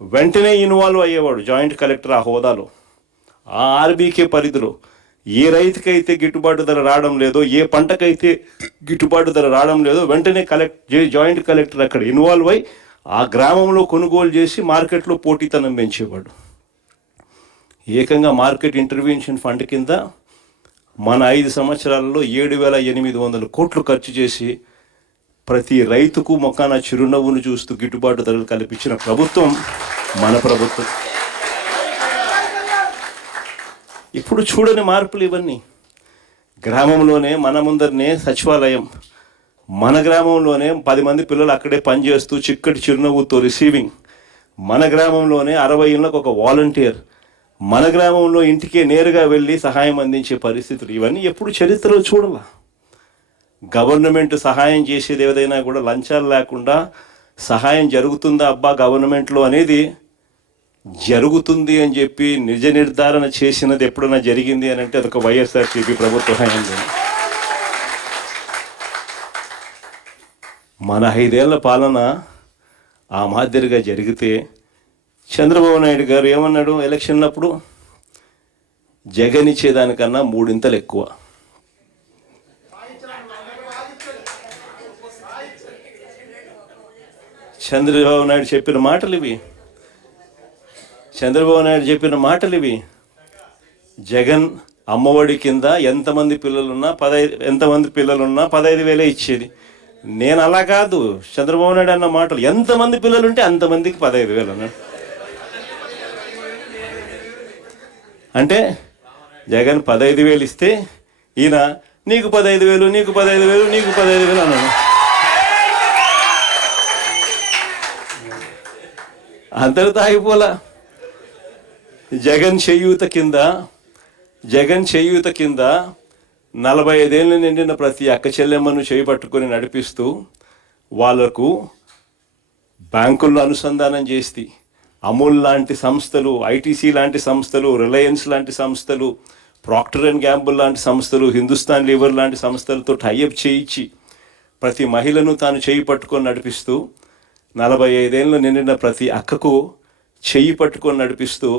వెంటనే involve అయ్యేవాడు joint collector ఆ హోదాలో. ఆ ఆర్బీకే పరిధిలో ఏ రైతుకైతే గిట్టుబాటు ధర రావడం లేదో, ఏ పంటకైతే గిట్టుబాటు ధర రావడం లేదో వెంటనే జాయింట్ కలెక్టర్ అక్కడ ఇన్వాల్వ్ అయ్యి ఆ గ్రామంలో కొనుగోలు చేసి మార్కెట్లో పోటీతనం పెంచేవాడు. ఏకంగా మార్కెట్ ఇంటర్వెన్షన్ ఫండ్ కింద మన 5 సంవత్సరాలలో 7,800 కోట్లు ఖర్చు చేసి ప్రతి రైతుకు మొక్కన చిరునవ్వును చూస్తూ గిట్టుబాటు ధరలు కల్పించిన ప్రభుత్వం మన ప్రభుత్వం. ఇప్పుడు చూడని మార్పులు ఇవన్నీ. గ్రామంలోనే మన ముందరనే సచివాలయం, మన గ్రామంలోనే 10 మంది పిల్లలు అక్కడే పనిచేస్తూ చిక్కటి చిరునవ్వుతో రిసీవింగ్, మన గ్రామంలోనే 60 ఇళ్ళకు ఒక వాలంటీర్, మన గ్రామంలో ఇంటికే నేరుగా వెళ్ళి సహాయం అందించే పరిస్థితులు. ఇవన్నీ ఎప్పుడు చరిత్రలో చూడాల. గవర్నమెంట్ సహాయం చేసేది ఏదైనా కూడా లంచాలు లేకుండా సహాయం జరుగుతుందా అబ్బా గవర్నమెంట్లో అనేది జరుగుతుంది అని చెప్పి నిజ నిర్ధారణ చేసినది ఎప్పుడైనా జరిగింది అని అంటే అదొక వైఎస్ఆర్సీపీ ప్రభుత్వ హయాంలో. మన 5 ఏళ్ల పాలన ఆ మాదిరిగా జరిగితే చంద్రబాబు నాయుడు గారు ఏమన్నాడు ఎలక్షన్లప్పుడు? జగన్ ఇచ్చేదానికన్నా 3 ఎక్కువ. చంద్రబాబు నాయుడు చెప్పిన మాటలు ఇవి. జగన్ అమ్మఒడి కింద ఎంతమంది పిల్లలున్నా 15,000 ఇచ్చేది. నేను అలా కాదు, చంద్రబాబు నాయుడు అన్న మాటలు, ఎంతమంది పిల్లలు ఉంటే అంతమందికి 15,000 అన్నాడు. అంటే జగన్ 15,000 ఇస్తే ఈయన నీకు 15,000, నీకు 15,000, నీకు 15,000 అన్నాడు. అంతటితో ఆగిపోలా. జగన్ చేయూత కింద 45 ఏళ్ళు నిండిన ప్రతి అక్క చెల్లెమ్మను చేపట్టుకొని నడిపిస్తూ వాళ్లకు బ్యాంకుల్లో అనుసంధానం చేసి అమూల్ లాంటి సంస్థలు, ఐటీసీ లాంటి సంస్థలు, రిలయన్స్ లాంటి సంస్థలు, ప్రాక్టర్ అండ్ గ్యాంబుల్ లాంటి సంస్థలు, హిందుస్థాన్ లీవర్ లాంటి సంస్థలతో టైఅప్ చేయించి ప్రతి మహిళను తాను చేయి పట్టుకొని నడిపిస్తూ 45 ఏళ్ళు నిండిన ప్రతి అక్కకు చెయ్యి పట్టుకొని నడిపిస్తూ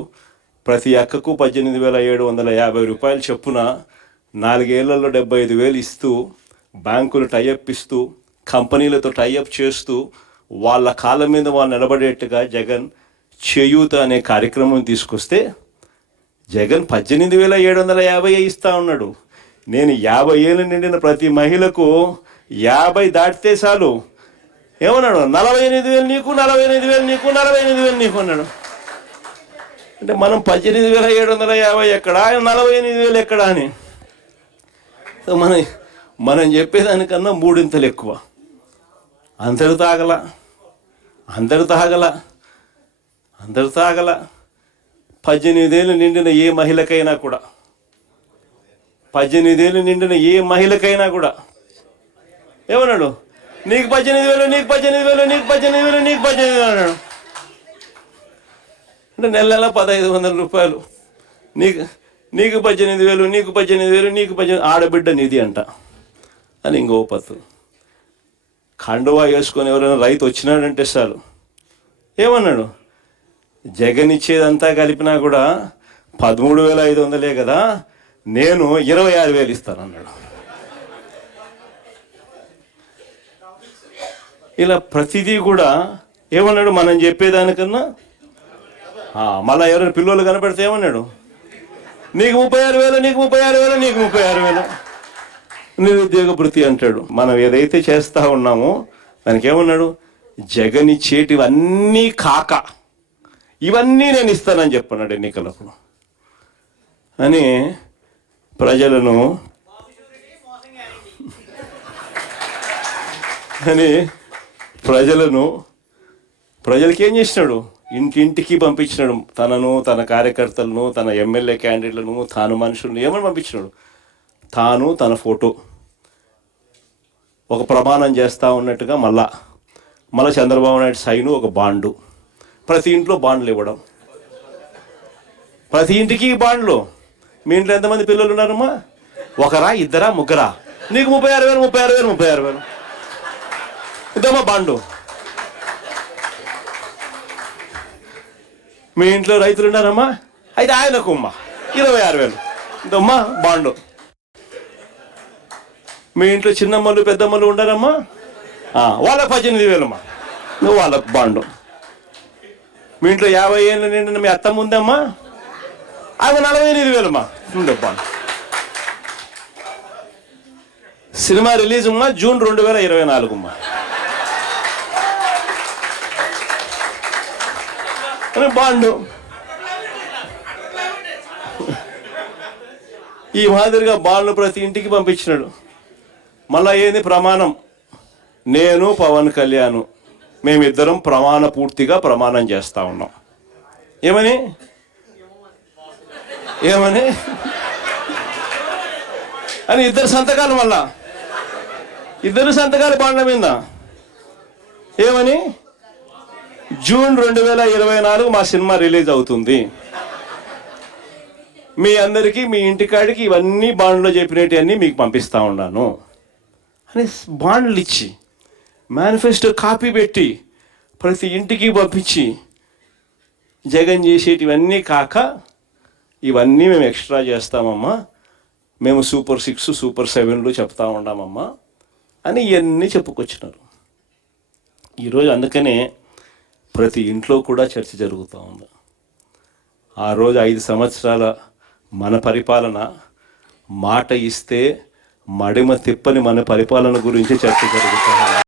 ప్రతి అక్కకు 18,750 రూపాయలు చొప్పున 4 ఏళ్లలో 75,000 ఇస్తూ బ్యాంకులు టైఅప్ ఇస్తూ కంపెనీలతో టైఅప్ చేస్తూ వాళ్ళ కాళ్ళ మీద వాళ్ళు నిలబడేట్టుగా జగన్ చేయూత అనే కార్యక్రమం తీసుకొస్తే జగన్ 18,750 ఇస్తా ఉన్నాడు. నేను 50 ఏళ్ళు నిండిన ప్రతి మహిళకు 50 దాటితే చాలు ఏమన్నాడు? 48,000 నీకు, 48,000 నీకు, 48,000 నీకు అన్నాడు. అంటే మనం 18,750 ఎక్కడా, 48,000 ఎక్కడా అని మనం చెప్పేదానికన్నా 3 ఎక్కువ. అందరు తాగల 18 ఏళ్ళు నిండిన ఏ మహిళకైనా కూడా 18 ఏళ్ళు నిండిన ఏ మహిళకైనా కూడా ఏమన్నాడు? నీకు 18,000, నీకు 18,000, నీకు 18,000, నీకు 18,000 అన్నాడు. అంటే నెల 1,500 రూపాయలు. నీకు 18,000, నీకు 18,000, నీకు 18,000 ఆడబిడ్డ నిధి అంట అని ఇంకో పత్తు. ఖండువా వేసుకొని ఎవరైనా రైతు వచ్చినాడంటే చాలు ఏమన్నాడు? జగన్ ఇచ్చేదంతా కలిపినా కూడా 13,500 కదా, నేను 26,000 ఇస్తానన్నాడు. ఇలా ప్రతిదీ కూడా ఏమన్నాడు? మనం చెప్పేదానికన్నా మళ్ళీ ఎవరైనా పిల్లలు కనపడితే ఏమన్నాడు? నీకు 36,000, నీకు 36,000, నీకు 36,000 నిరుద్యోగ భృతి అంటాడు. మనం ఏదైతే చేస్తూ ఉన్నామో దానికి ఏమన్నాడు? జగన్ ఇచ్చేటివన్నీ కాక ఇవన్నీ నేను ఇస్తానని చెప్పన్నాడు ఎన్నికలకు అని ప్రజలకి ఏం చేసినాడు? ఇంటింటికి పంపించినాడు. తనను, తన కార్యకర్తలను, తన ఎమ్మెల్యే క్యాండిడేట్లను, తాను మనుషులను ఏమని పంపించినాడు? తాను తన ఫోటో ఒక ప్రమాణం చేస్తూ ఉన్నట్టుగా మళ్ళా చంద్రబాబు నాయుడు సైను ఒక బాండు, ప్రతి ఇంట్లో బాండ్లు ఇవ్వడం, ప్రతి ఇంటికి బాండ్లు. మీ ఇంట్లో ఎంతమంది పిల్లలు ఉన్నారమ్మా? ఒకరా, ఇద్దరా, ముగ్గురా? నీకు 36,000, 36,000, 36,000 ఇద్దమ్మా బాండు. మీ ఇంట్లో రైతులు ఉన్నారమ్మా? అయితే ఆయనకు అమ్మా 26,000 ఇంతమ్మా బాండు. మీ ఇంట్లో చిన్నమ్మలు పెద్దమ్మలు ఉండారమ్మా? వాళ్ళకు 18,000 అమ్మా, నువ్వు వాళ్ళకు బాండు. మీ ఇంట్లో 50 ఏళ్ళు నిండిన మీ అత్తమ్మ ఉందమ్మా? ఆమె 48,000 అమ్మా, ఉండే బాండు. సినిమా రిలీజ్ అమ్మా జూన్ 2024 అమ్మా. బాండు. ఈ మాదిరిగా బాండ్లు ప్రతి ఇంటికి పంపించినాడు. మళ్ళా ఏంది ప్రమాణం? నేను పవన్ కళ్యాణ్ మేమిద్దరం పూర్తిగా ప్రమాణం చేస్తా ఉన్నాం. ఏమని అని ఇద్దరు సంతకాలు, మళ్ళా ఇద్దరు సంతకాలు బాండ్ల మీద. ఏమని? జూన్ 2024 మా సినిమా రిలీజ్ అవుతుంది, మీ అందరికీ మీ ఇంటికాడికి ఇవన్నీ బాండ్లో చెప్పినవన్నీ మీకు పంపిస్తా ఉన్నాను అని బాండ్లు ఇచ్చి మేనిఫెస్టో కాపీ పెట్టి ప్రతి ఇంటికి పంపించి జగన్ చేసేటివన్నీ కాక ఇవన్నీ మేము ఎక్స్ట్రా చేస్తామమ్మా, మేము సూపర్ 6 సూపర్ 7లు చెప్తా ఉన్నామమ్మా అని ఇవన్నీ చెప్పుకొచ్చినారు. ఈరోజు అందుకనే ప్రతి ఇంట్లో కూడా చర్చ జరుగుతూ ఉంది. ఆ రోజు 5 సంవత్సరాల మన పరిపాలన, మాట ఇస్తే మడిమ తిప్పని మన పరిపాలన గురించి చర్చ జరుగుతుంది.